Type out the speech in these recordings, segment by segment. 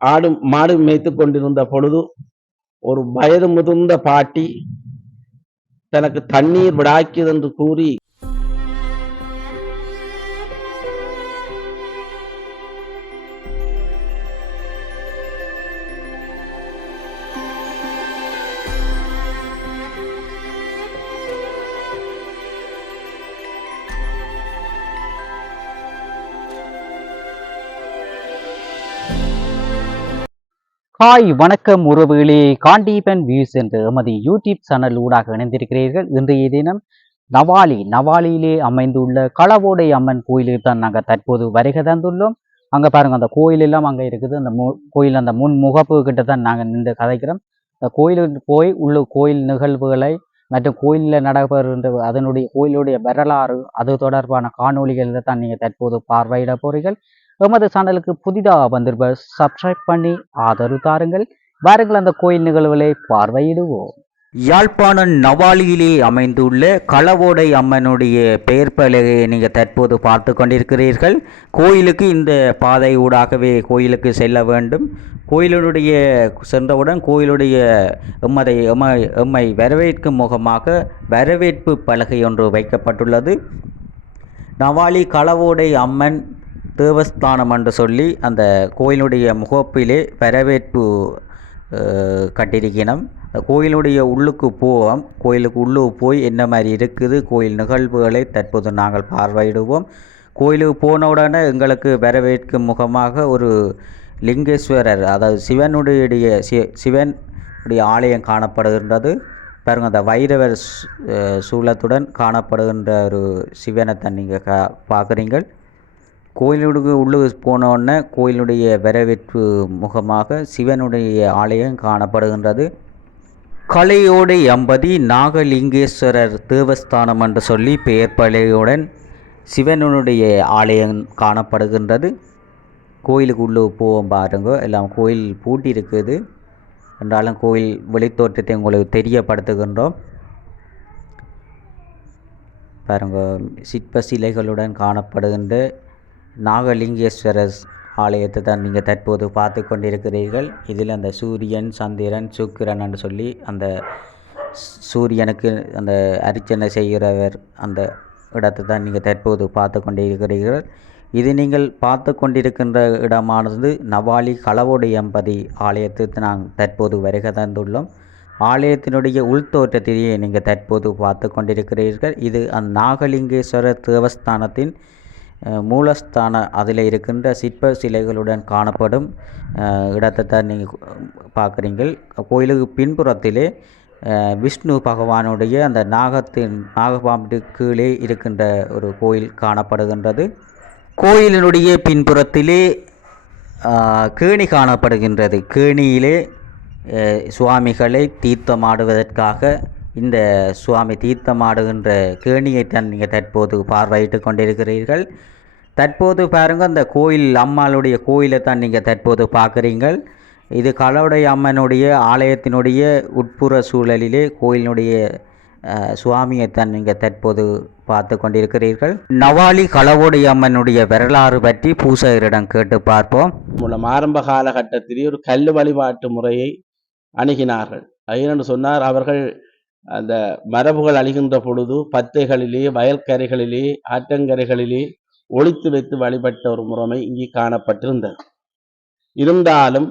மாடு மேய்த்து கொண்டிருந்த பொழுது ஒரு வயது முதிர்ந்த பாட்டி தனக்கு தண்ணீர் விடாக்கியது என்று கூறி ஹாய் வணக்கம் உறவுகளே, காண்டீபன் வியூஸ் என்ற எமது யூடியூப் சேனல் ஊடாக இணைந்திருக்கிறீர்கள். இன்றைய தினம் நவாலியிலே அமைந்துள்ள களவோடை அம்மன் கோயிலுக்கு தான் நாங்கள் தற்போது வருகை தந்துள்ளோம். அங்கே பாருங்க, அந்த கோயில் எல்லாம் அங்கே இருக்குது. அந்த கோயில் அந்த முன் முகப்பு கிட்ட தான் நாங்கள் நின்று கதைக்கிறோம். அந்த கோயிலுக்கு போய் உள்ள கோயில் நிகழ்வுகளை மற்றும் கோயிலில் நடைபெறுகின்ற அதனுடைய கோயிலுடைய வரலாறு அது தொடர்பான காணொலிகளை தான் நீங்கள் தற்போது பார்வையிட போறீர்கள். எமது சேனலுக்கு புதிதாக வந்திருப்ப சப்ஸ்கிரைப் பண்ணி ஆதரவு தாருங்கள். வாருங்கள் அந்த கோயில் நிகழ்வுகளை பார்வையிடுவோம். யாழ்ப்பாணம் நவாலியிலே அமைந்துள்ள களவோடை அம்மனுடைய பெயர் பலகையை நீங்கள் தற்போது பார்த்து கொண்டிருக்கிறீர்கள். கோயிலுக்கு இந்த பாதை ஊடாகவே கோயிலுக்கு செல்ல வேண்டும். கோயிலுடைய சென்றவுடன் கோயிலுடைய எம்மை வரவேற்கும் முகமாக வரவேற்பு பலகை ஒன்று வைக்கப்பட்டுள்ளது. நவாலி களவோடை அம்மன் தேவஸ்தானம் என்று சொல்லி அந்த கோயிலுடைய முகப்பிலே வரவேற்பு கட்டியிருக்கணும். கோயிலுடைய உள்ளுக்கு போவோம். கோயிலுக்கு உள்ளுக்கு போய் என்ன மாதிரி இருக்குது கோயில் நிகழ்வுகளை தற்போது நாங்கள் பார்வையிடுவோம். கோயிலுக்கு போன உடனே எங்களுக்கு வரவேற்கும் முகமாக ஒரு லிங்கேஸ்வரர், அதாவது சிவனுடைய ஆலயம் காணப்படுகின்றது. பாருங்கள், அந்த வைரவர் சூலத்துடன் காணப்படுகின்ற ஒரு சிவனை தான் நீங்கள் பார்க்குறீங்கள். கோயிலுக்கு உள்ளே போனோடனே கோயிலுடைய வரவேற்பு முகமாக சிவனுடைய ஆலயம் காணப்படுகின்றது. கலையோடை அம்பதி நாகலிங்கேஸ்வரர் தேவஸ்தானம் என்று சொல்லி பெயர் பலகையுடன் சிவனுடைய ஆலயம் காணப்படுகின்றது. கோயிலுக்கு உள்ளே போவோம் பாருங்க. எல்லாம் கோயில் பூட்டி இருக்குது என்றாலும் கோயில் வெளித்தோற்றத்தை உங்களுக்கு தெரியப்படுத்துகின்றோம். பாருங்க, சிற்ப சிலைகளுடன் காணப்படுகின்ற நாகலிங்கேஸ்வரர் ஆலயத்தை தான் நீங்கள் தற்போது பார்த்து கொண்டிருக்கிறீர்கள். இதில் அந்த சூரியன், சந்திரன், சுக்கிரன் என்று சொல்லி அந்த சூரியனுக்கு அந்த அர்ச்சனை செய்கிறவர் அந்த இடத்தை தான் நீங்கள் தற்போது பார்த்து கொண்டிருக்கிறீர்கள். இது நீங்கள் பார்த்து கொண்டிருக்கின்ற இடமானது நவாலி களவோடை அம்பதி ஆலயத்துக்கு நாங்கள் தற்போது வருகை தந்துள்ளோம். ஆலயத்தினுடைய உள்தோற்றத்தையே நீங்கள் தற்போது பார்த்து கொண்டிருக்கிறீர்கள். இது அந்த நாகலிங்கேஸ்வரர் தேவஸ்தானத்தின் மூலஸ்தான அதில் இருக்கின்ற சிற்ப சிலைகளுடன் காணப்படும் இடத்தை தான் நீங்கள் பார்க்குறீங்கள். கோயிலுக்கு பின்புறத்திலே விஷ்ணு பகவானுடைய அந்த நாகபாம்பு கீழே இருக்கின்ற ஒரு கோயில் காணப்படுகின்றது. கோயிலினுடைய பின்புறத்திலே கேணி காணப்படுகின்றது. கேணியிலே சுவாமிகளை தீர்த்தமாடுவதற்காக இந்த சுவாமி தீர்த்தமாடுகின்ற கேணியைத்தான் நீங்கள் தற்போது பார்வையிட்டு கொண்டிருக்கிறீர்கள். தற்போது பாருங்கள், அந்த கோயில் அம்மாளுடைய கோயிலை தான் நீங்கள் தற்போது பார்க்குறீங்கள். இது களவோடை அம்மனுடைய ஆலயத்தினுடைய உட்புற சூழலிலே கோயிலினுடைய சுவாமியைத்தான் நீங்கள் தற்போது பார்த்து கொண்டிருக்கிறீர்கள். நவாலி களவோடை அம்மனுடைய வரலாறு பற்றி பூசகரிடம் கேட்டு பார்ப்போம். மூலம் ஆரம்ப காலகட்டத்திலே ஒரு கல் வழிபாட்டு முறையை அணுகினார்கள். ஏனென்று சொன்னார், அவர்கள் அந்த மரபுகள் அழிகின்ற பொழுது பத்தைகளிலே, வயல்கரைகளிலே, ஆற்றங்கரைகளிலே ஒளித்து வைத்து வழிபட்ட ஒரு முறைமை இங்கே காணப்பட்டிருந்தது. இருந்தாலும்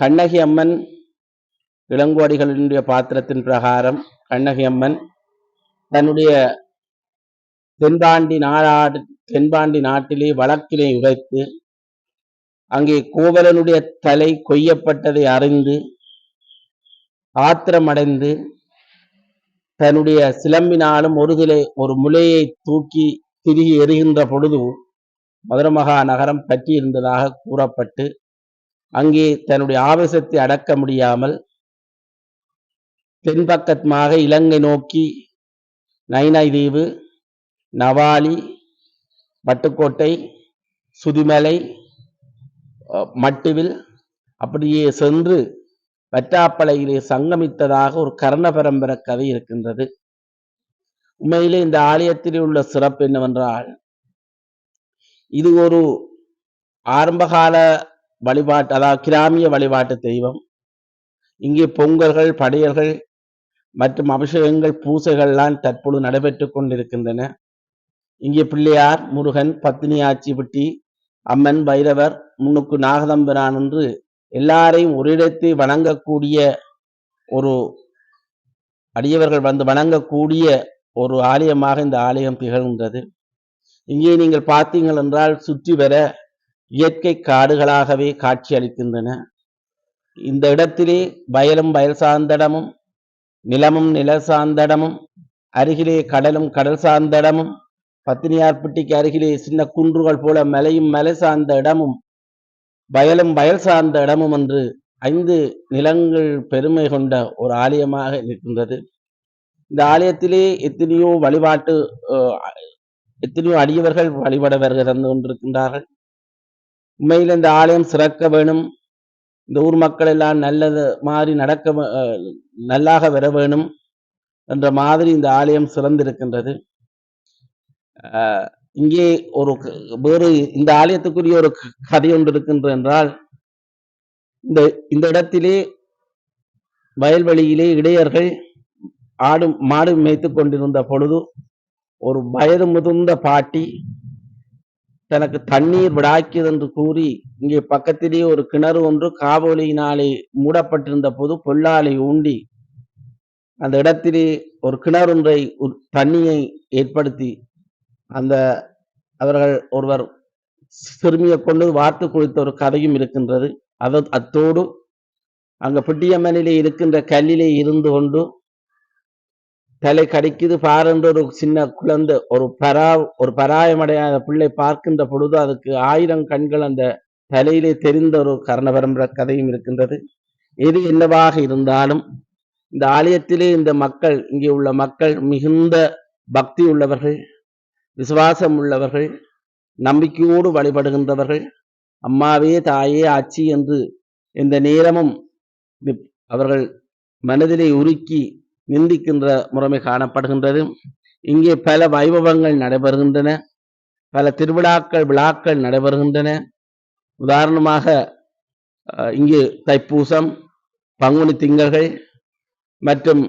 கண்ணகி அம்மன் இளங்கோடிகளினுடைய பாத்திரத்தின் பிரகாரம் கண்ணகி அம்மன் தன்னுடைய தென்பாண்டி நாட்டிலே வழக்கிலே உரைத்து அங்கே கோவலனுடைய தலை கொய்யப்பட்டதை அறிந்து ஆத்திரமடைந்து தன்னுடைய சிலம்பினாலும் ஒரு முளையை தூக்கி திருகி எறிகின்ற பொழுது மதுரமகா நகரம் பற்றி இருந்ததாக கூறப்பட்டு அங்கே தன்னுடைய ஆவேசத்தை அடக்க முடியாமல் தென்பக்கமாக இலங்கை நோக்கி நைனாய் தீவு, நவாலி, பட்டுக்கோட்டை, சுதிமலை, மட்டுவில் அப்படியே சென்று வற்றாப்பளையிலே சங்கமித்ததாக ஒரு கர்ண பரம்பரை கதை இருக்கின்றது. உண்மையிலே இந்த ஆலயத்திலே உள்ள சிறப்பு என்னவென்றால், இது ஒரு ஆரம்பகால வழிபாட்டு, அதாவது கிராமிய வழிபாட்டு தெய்வம். இங்கே பொங்கல்கள், படையல்கள் மற்றும் அபிஷேகங்கள், பூசைகள்லாம் தற்பொழுது நடைபெற்றுக் கொண்டிருக்கின்றன. இங்கே பிள்ளையார், முருகன், பத்தினி ஆச்சிபட்டி, அம்மன், பைரவர், முன்னுக்கு நாகதம்பிரான் என்று எல்லாரையும் ஒரு இடத்தில் வணங்கக்கூடிய ஒரு அடியவர்கள் வந்து வணங்கக்கூடிய ஒரு ஆலயமாக இந்த ஆலயம் திகழ்கின்றது. இங்கே நீங்கள் பார்த்தீங்கள் என்றால் சுற்றி வர இயற்கை காடுகளாகவே காட்சி அளிக்கின்றன. இந்த இடத்திலே வயலும் வயல் சார்ந்தடமும், நிலமும் நில சார்ந்தடமும், அருகிலே கடலும் கடல் சார்ந்தடமும், பத்தினியார்பட்டிக்கு அருகிலே சின்ன குன்றுகள் போல மலையும் மலை சார்ந்த இடமும், வயலும் வயல் சார்ந்த இடமும் என்று 5 நிலங்கள் பெருமை கொண்ட ஒரு ஆலயமாக இருக்கின்றது. இந்த ஆலயத்திலே எத்தனையோ அடியவர்கள் வழிபட வருகிறது கொண்டிருக்கின்றார்கள். உண்மையில் இந்த ஆலயம் சிறக்க வேணும், இந்த ஊர் மக்கள் எல்லாம் நல்லது மாதிரி நல்லாக வர வேணும் என்ற மாதிரி இந்த ஆலயம் சிறந்திருக்கின்றது. இங்கே ஒரு வேறு இந்த ஆலயத்துக்குரிய ஒரு கதை ஒன்று இருக்கின்ற என்றால், இந்த இடத்திலே வயல்வெளியிலே இடையர்கள் மாடு மேய்த்து கொண்டிருந்த பொழுது ஒரு வயது முதிர்ந்த பாட்டி தனக்கு தண்ணீர் விடாக்கியது என்று கூறி இங்கே பக்கத்திலே ஒரு கிணறு ஒன்று காவலியினாலே மூடப்பட்டிருந்த போது பொல்லாலை ஊண்டி அந்த இடத்திலே ஒரு கிணறு ஒன்றை தண்ணியை ஏற்படுத்தி அவர்கள் ஒருவர் சிறுமியை கொண்டு வார்த்து குளித்த ஒரு கதையும் இருக்கின்றது. அத்தோடு அங்க பிட்டியம்மனிலே இருக்கின்ற கல்லிலே இருந்து கொண்டு தலை கடிக்குது பாருன்ற ஒரு சின்ன குழந்தை, ஒரு பராயமடையாத பிள்ளை பார்க்கின்ற பொழுது அதுக்கு 1000 கண்கள் அந்த தலையிலே தெரிந்த ஒரு கர்ணபரம்பர கதையும் இருக்கின்றது. எது என்னவாக இருந்தாலும் இந்த ஆலயத்திலே இந்த மக்கள், இங்கே உள்ள மக்கள் மிகுந்த பக்தி உள்ளவர்கள், விசுவாசம் உள்ளவர்கள், நம்பிக்கையோடு வழிபடுகின்றவர்கள். அம்மாவே தாயே ஆச்சி என்று எந்த நேரமும் அவர்கள் மனதிலே உருக்கி நிந்திக்கின்ற முறைமை காணப்படுகின்றது. இங்கே பல வைபவங்கள் நடைபெறுகின்றன, பல விழாக்கள் நடைபெறுகின்றன. உதாரணமாக இங்கே தைப்பூசம், பங்குனி திங்கள்கள் மற்றும்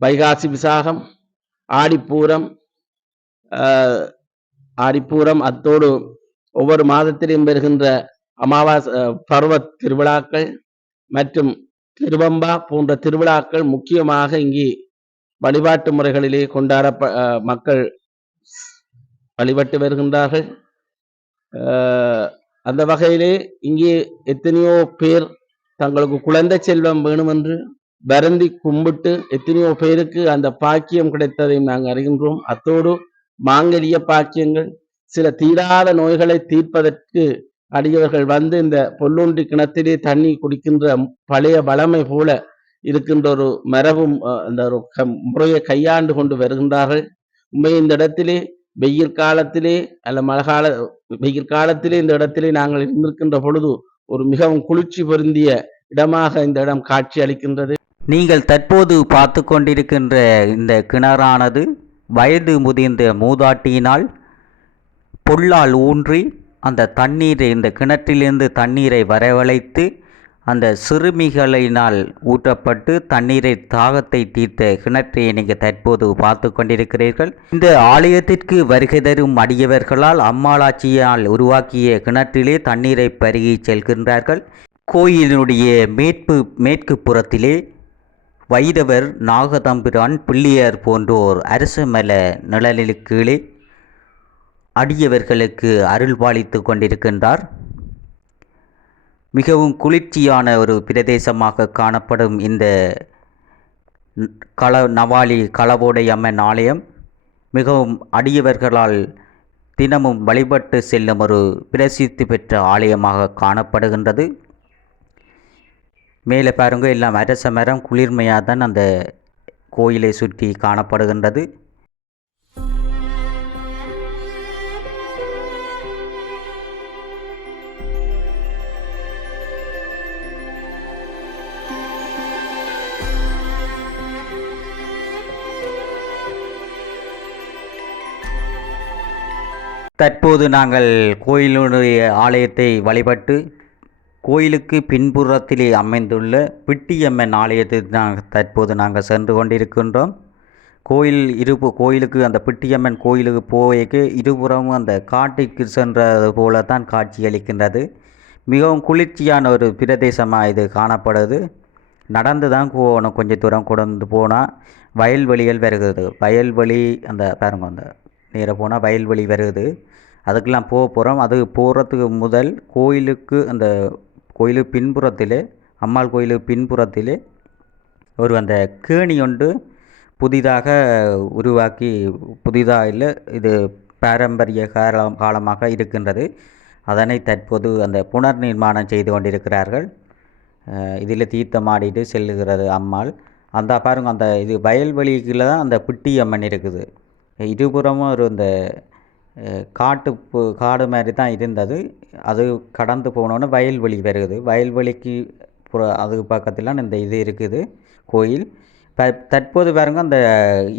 வைகாசி விசாகம், ஆடிப்பூரம், அத்தோடு ஒவ்வொரு மாதத்திலும் வருகின்ற அமாவாசை பருவ திருவிழாக்கள் மற்றும் திருவம்பா போன்ற திருவிழாக்கள் முக்கியமாக இங்கே வழிபாட்டு முறைகளிலே மக்கள் வழிபட்டு வருகின்றார்கள். அந்த வகையிலே இங்கே எத்தனையோ பேர் தங்களுக்கு குழந்தை செல்வம் வேணும் என்று வருந்தி கும்பிட்டு எத்தனையோ பேருக்கு அந்த பாக்கியம் கிடைத்ததையும் நாங்கள் அறிகின்றோம். அத்தோடு மாங்கல்ய பாக்கியங்கள், சில தீராத நோய்களை தீர்ப்பதற்கு அடியவர்கள் வந்து இந்த பொல்லூன்றி கிணத்திலே தண்ணி குடிக்கின்ற பழைய வளமை போல இருக்கின்ற ஒரு மரபும் அந்த ஒரு முறையை கையாண்டு கொண்டு வருகின்றார்கள். உண்மை இந்த இடத்திலே வெயில் காலத்திலே இந்த இடத்திலே நாங்கள் இருந்திருக்கின்ற பொழுது ஒரு மிகவும் குளிர்ச்சி பொருந்திய இடமாக இந்த இடம் காட்சி அளிக்கின்றது. நீங்கள் தற்போது பார்த்து கொண்டிருக்கின்ற இந்த கிணறானது வயது முதிர்ந்த மூதாட்டியினால் பொல்லால் ஊன்றி அந்த தண்ணீரை, இந்த கிணற்றிலிருந்து தண்ணீரை வரவழைத்து அந்த சிறுமிகளினால் ஊற்றப்பட்டு தண்ணீரை தாகத்தை தீர்த்த கிணற்றை நீங்கள் தற்போது பார்த்து கொண்டிருக்கிறீர்கள். இந்த ஆலயத்திற்கு வருகை தரும் அடியவர்களால் அம்மாளாச்சியால் உருவாக்கிய கிணற்றிலே தண்ணீரை பருகி செல்கின்றார்கள். கோயிலினுடைய மேற்கு புறத்திலே வைரவர், நாகதம்பிரான், பிள்ளையார் போன்றோர் அரசமல நிழலில் கீழே அடியவர்களுக்கு அருள்பாலித்து கொண்டிருக்கின்றார். மிகவும் குளிர்ச்சியான ஒரு பிரதேசமாக காணப்படும் இந்த நவாலி களவோடை அம்மன் ஆலயம் மிகவும் அடியவர்களால் தினமும் வழிபட்டு செல்லும் ஒரு பிரசித்தி பெற்ற ஆலயமாக காணப்படுகின்றது. மேலே பாருங்க, எல்லாம் அரச மரம், குளிர்மையாக தான் அந்த கோயிலை சுற்றி காணப்படுகின்றது. தற்போது நாங்கள் கோயிலுடைய ஆலயத்தை வழிபட்டு கோயிலுக்கு பின்புறத்திலே அமைந்துள்ள பிட்டியம்மன் ஆலயத்துக்கு தற்போது நாங்கள் சென்று கொண்டிருக்கின்றோம். கோயிலுக்கு அந்த பிட்டியம்மன் கோயிலுக்கு போய்க்கு இருபுறமும் அந்த காட்டிற்கு சென்றது போல தான் காட்சியளிக்கின்றது. மிகவும் குளிர்ச்சியான ஒரு பிரதேசமாக இது காணப்படுது. நடந்து தான் போகணும், கொஞ்சம் தூரம் கொண்டு போனால் வயல்வெளிகள் வருகிறது. வயல்வெளி அந்த பாருங்க, அந்த நேராக போனால் வயல்வெளி வருது. அதுக்கெல்லாம் போகிறோம். அது போகிறதுக்கு முதல் அந்த கோயிலுக்கு பின்புறத்திலே, அம்மாள் கோயிலுக்கு பின்புறத்திலே ஒரு அந்த கேணி ஒன்று புதிதாக உருவாக்கி, புதிதாக இல்லை, இது பாரம்பரிய காலமாக இருக்கின்றது. அதனை தற்போது அந்த புனர் நிர்மாணம் செய்து கொண்டிருக்கிறார்கள். இதில் தீர்த்தமாடிட்டு செல்லுகிறது அம்மாள். அந்த பாருங்க, அந்த இது வயல்வெளிக்குள்ள தான் அந்த பிட்டியம்மன் இருக்குது. இருபுறமும் ஒரு இந்த காடு மாதிரி தான் இருந்தது. அது கடந்து போனோன்னே வயல்வெளி வருது. வயல்வெளிக்கு அதுக்கு பக்கத்தில் இந்த இது இருக்குது கோயில். தற்போது பாருங்க, அந்த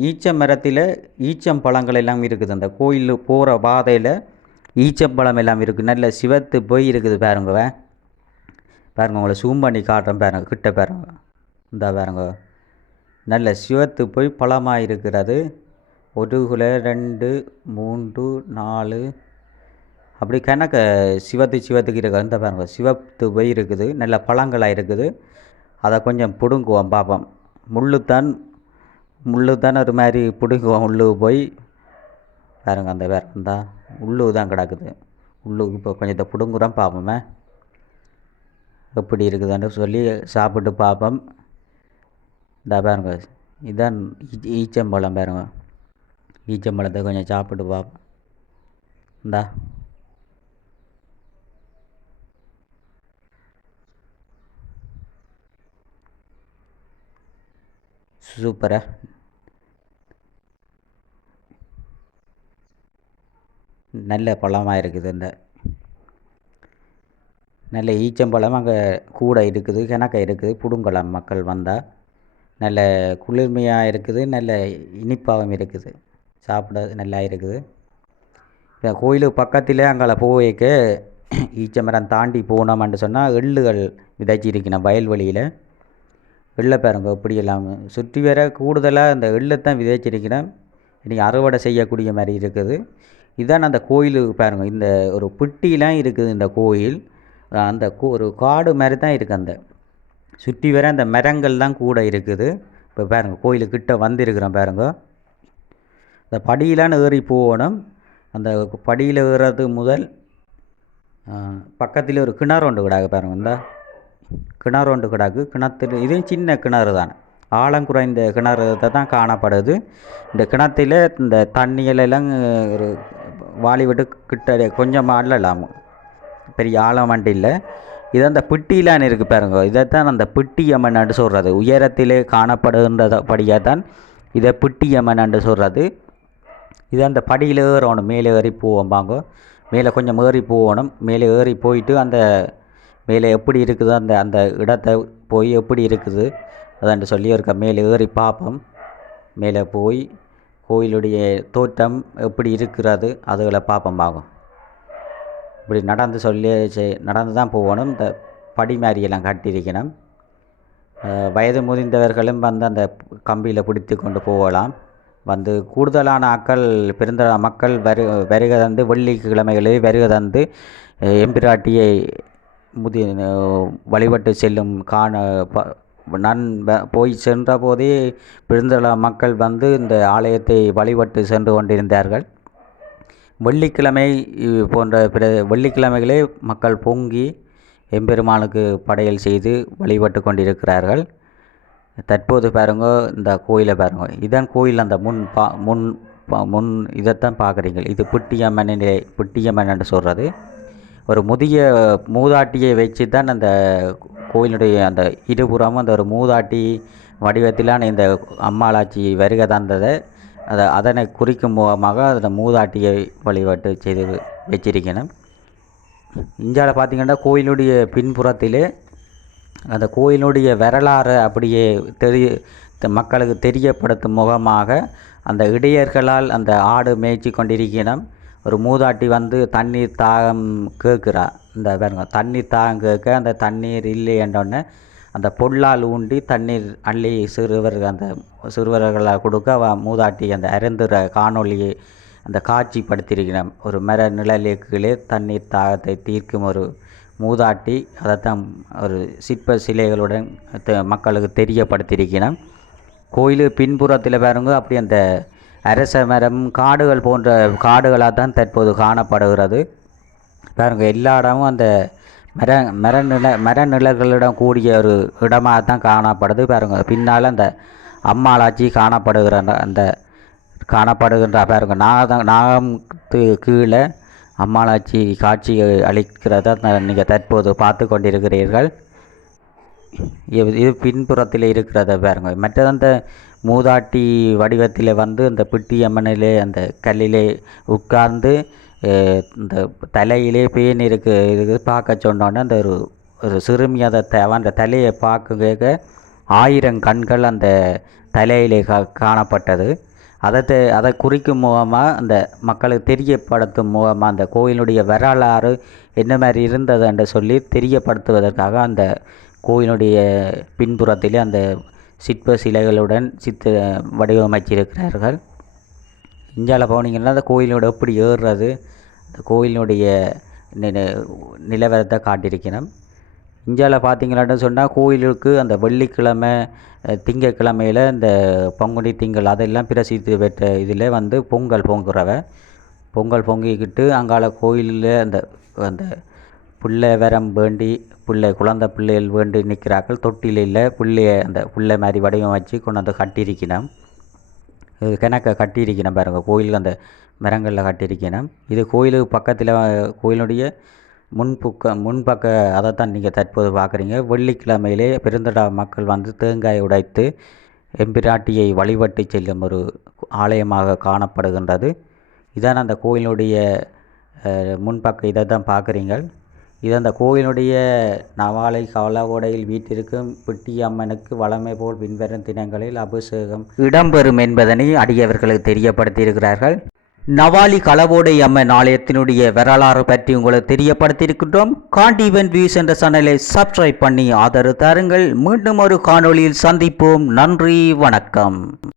ஈச்சம் மரத்தில் ஈச்சம் பழங்கள் எல்லாம் இருக்குது. அந்த கோயில் போகிற பாதையில் ஈச்சம்பழம் எல்லாம் இருக்குது. நல்ல சிவத்து போய் இருக்குது பாருங்க. உங்களை ஜூம் பண்ணி காட்டுறேன் பாருங்க, கிட்ட பாருங்க. இந்த பாருங்க, நல்ல சிவத்து போய் பழமாக இருக்கிறது. 1 குலை 2 3 4 அப்படி கணக்க சிவத்துக்கு இருக்குது. இந்த பாருங்க, சிவத்து போய் இருக்குது, நல்ல பழங்களாக இருக்குது. அதை கொஞ்சம் பிடுங்குவோம் பார்ப்போம். முள்ளு தான் ஒரு மாதிரி பிடுங்குவோம். உள்ளு போய் பாருங்க, அந்த இந்த உள்ளு தான் கிடக்குது. உள்ளுக்கு இப்போ கொஞ்சத்தை பிடுங்குறோம், பார்ப்போமே எப்படி இருக்குதுன்னு சொல்லி சாப்பிட்டு பார்ப்போம். இந்த பாருங்க, இதுதான் ஈச்சம்பழம். பாருங்க, ஈச்சம்பழத்தை கொஞ்சம் சாப்பிட்டு பார்ப்போம். இந்தா சூப்பரா நல்ல பழமாக இருக்குது. இந்த நல்ல ஈச்சம்பழம் அங்கே கூட இருக்குது, கிணக்க இருக்குது. புடுங்கலாம் மக்கள் வந்தால். நல்ல குளிர்மையாக இருக்குது, நல்ல இனிப்பாகவும் இருக்குது, சாப்பிட நல்லா இருக்குது. இந்த கோயிலுக்கு பக்கத்தில் அங்கே போய்க்க ஈச்சமரம் தாண்டி போனோம்னு சொன்னால் எள்ளுகள் விதைச்சிருக்கணும் வயல்வெளியில். எள்ளை பாருங்க இப்படி எல்லாம் சுற்றி வர கூடுதலாக இந்த எள்ளை தான் விதைச்சிருக்கணும். இன்றைக்கி அறுவடை செய்யக்கூடிய மாதிரி இருக்குது. இதான் அந்த கோயிலுக்கு பாருங்க, இந்த ஒரு பிட்டிலாம் இருக்குது. இந்த கோயில் அந்த ஒரு காடு மாதிரி தான் இருக்குது. அந்த சுற்றி வர அந்த மரங்கள் தான் கூட இருக்குது. இப்போ பாருங்கள், கோயிலுக்கிட்ட வந்திருக்கிறோம் பாருங்க. இந்த படியிலான்னு ஏறி போகணும். அந்த படியில் ஏறுறது முதல் பக்கத்தில் ஒரு கிணறு ஒன்று கிடாக்கு பாருங்க. இந்த கிணறு ஒன்று கிடாக்கு. கிணத்துல இதுவும் சின்ன கிணறு தான், ஆழம் குறைந்த கிணறு தான் காணப்படுது. இந்த கிணத்துல இந்த தண்ணிகளெல்லாம் ஒரு வாளி விட்டு கிட்ட கொஞ்சம் அள்ளலாம், பெரிய ஆழம் வண்டி இல்லை. இது அந்த பிட்டிலான்னு இருக்குது பாருங்க. இதைத்தான் அந்த பிட்டியம்மன் சொல்கிறது. உயரத்திலே காணப்படுகின்றபடியாக தான் இதை பிட்டியம்மன் சொல்கிறது. இது அந்த படியில் ஏறணும், மேலே ஏறி போவோம் பாங்க. மேலே கொஞ்சம் ஏறி போகணும். மேலே ஏறி போயிட்டு அந்த மேலே எப்படி இருக்குது அந்த அந்த இடத்தை போய் எப்படி இருக்குது அதான்ட்டு சொல்லி இருக்க மேலே ஏறி பார்ப்போம். மேலே போய் கோயிலுடைய தோற்றம் எப்படி இருக்கிறது அதுகளை பார்ப்போம் பாங்க. இப்படி நடந்து தான் போகணும். இந்த படி மாதிரியெல்லாம் கட்டியிருக்கணும். வயது முதிர்ந்தவர்களும் வந்து அந்த கம்பியில் பிடித்து கொண்டு போகலாம். வந்து கூடுதலான பெருந்தள மக்கள் வருகை தந்து வெள்ளிக்கிழமைகளில் வருகை தந்து எம்பிராட்டியை வழிபட்டு செல்லும் நான் போய் சென்ற போதே பெருந்தள மக்கள் வந்து இந்த ஆலயத்தை வழிபட்டு சென்று கொண்டிருந்தார்கள். வெள்ளிக்கிழமை போன்ற வெள்ளிக்கிழமைகளே மக்கள் பொங்கி எம்பெருமானுக்கு படையல் செய்து வழிபட்டு கொண்டிருக்கிறார்கள். தற்போது பாருங்க, இந்த கோயிலை பாருங்க. இதான் கோயில். அந்த முன் இதைத்தான் பார்க்குறீங்க. இது பிட்டியம்மன் என்று சொல்கிறது. ஒரு முதிய மூதாட்டியை வச்சு தான் அந்த கோயிலுடைய அந்த இருபுறமும் அந்த ஒரு மூதாட்டி வடிவத்திலான இந்த அம்மாளாச்சி வருகை தந்ததை அதனை குறிக்கும் முகமாக அந்த மூதாட்டியை வழிபாட்டு செய்து வச்சிருக்கணும். இந்தியாவில் பார்த்திங்கன்னா கோயிலுடைய பின்புறத்திலே அந்த கோயிலுடைய வரலாறு அப்படியே மக்களுக்கு தெரியப்படுத்தும் முகமாக அந்த இடையர்களால் அந்த ஆடு மேய்ச்சி கொண்டிருக்கணும். ஒரு மூதாட்டி வந்து தண்ணீர் தாகம் கேட்குறா. இந்த பாருங்க தண்ணீர் தாங்க அந்த தண்ணீர் இல்லை என்றோடனே அந்த பொல்லால் ஊண்டி தண்ணீர் அள்ளி சிறுவர்களை கொடுக்க மூதாட்டி அந்த அருந்துற காணொளியை அந்த காட்சிப்படுத்தியிருக்கிறோம். ஒரு மர நிழலுக்குள்ளே தண்ணீர் தாகத்தை தீர்க்கும் ஒரு மூதாட்டி, அதைத்தான் ஒரு சிற்ப சிலைகளுடன் மக்களுக்கு தெரியப்படுத்தியிருக்கிறோம். கோயில் பின்புறத்தில் பாருங்க அப்படி அந்த அரச மரம் காடுகள் போன்ற காடுகளாக தான் தற்போது காணப்படுகிறது. பாருங்க எல்லா இடமும் அந்த மரநிழல்களிடம் கூடிய ஒரு இடமாக தான் காணப்படுது. பாருங்க பின்னால் அந்த அம்மாளாச்சி காணப்படுகின்ற பாருங்க நாகத்து கீழே அம்மாளாச்சி காட்சி அளிக்கிறத நீங்கள் தற்போது பார்த்து கொண்டிருக்கிறீர்கள். இது பின்புறத்தில் இருக்கிறத பாருங்க. மற்றது அந்த மூதாட்டி வடிவத்தில் அந்த பிட்டி அம்மனிலே அந்த கல்லிலே உட்கார்ந்து இந்த தலையிலே பேன் இருக்குது பார்க்க சொன்னோன்னே அந்த ஒரு சிறுமி அந்த தலையை பார்க்க 1000 கண்கள் அந்த தலையிலே காணப்பட்டது. அதை குறிக்கும் மூலமாக அந்த மக்களுக்கு தெரியப்படுத்தும் மூலமாக அந்த கோயிலுடைய வரலாறு என்ன மாதிரி இருந்தது என்று சொல்லி தெரியப்படுத்துவதற்காக அந்த கோயிலுடைய பின்புறத்திலே அந்த சிற்ப சிலைகளுடன் வடிவமைச்சிருக்கிறார்கள். இந்தியாவில் போனீங்கன்னா அந்த கோயிலோட எப்படி ஏறுறது, அந்த கோயிலினுடைய நிலவரத்தை காட்டியிருக்கிறோம். இந்தியாவில் பார்த்தீங்களான்னு சொன்னால் கோயிலுக்கு அந்த வெள்ளிக்கிழமை திங்கக்கிழமையில் இந்த பங்குனி திங்கள் அதெல்லாம் பிரசித்தி பெற்ற இதில் பொங்கல் பொங்கிக்கிட்டு அங்கால கோயிலில் அந்த பிள்ளை வரம் வேண்டி குழந்தை பிள்ளைகள் வேண்டி நிற்கிறார்கள். தொட்டிலில் அந்த பிள்ளை மாதிரி வடிவமைச்சு கொண்டு கட்டியிருக்கணும். இது கிணக்க கட்டியிருக்கணும் பாருங்கள். கோயிலுக்கு அந்த மரங்களில் கட்டியிருக்கணும். இது கோயிலுக்கு பக்கத்தில் கோயிலுடைய முன்பக்க அதைத்தான் நீங்கள் தற்போது பார்க்குறீங்க. வெள்ளிக்கிழமையிலே பெருந்தடா மக்கள் தேங்காய் உடைத்து எம்பிராட்டியை வழிபட்டு செல்லும் ஒரு ஆலயமாக காணப்படுகின்றது. இதான் அந்த கோயிலுடைய முன்பக்க. இதை தான் பார்க்குறீங்க. இது அந்த கோயிலுடைய நவாலை கவலவோடையில் வீட்டிற்கும் பிட்டி அம்மனுக்கு வளமை போல் பின்வரும் தினங்களில் அபிஷேகம் இடம்பெறும் என்பதனை அடியவர்களுக்கு தெரியப்படுத்தியிருக்கிறார்கள். நவாலி களவோடை அம்மன் ஆலயத்தினுடைய வரலாறு பற்றி உங்களுக்கு தெரியப்படுத்தியிருக்கின்றோம். காண்டி ஈவென்ட் வியூஸ் என்ற சேனலை சப்ஸ்கிரைப் பண்ணி ஆதரவு தாருங்கள். மீண்டும் ஒரு காணொளியில் சந்திப்போம். நன்றி, வணக்கம்.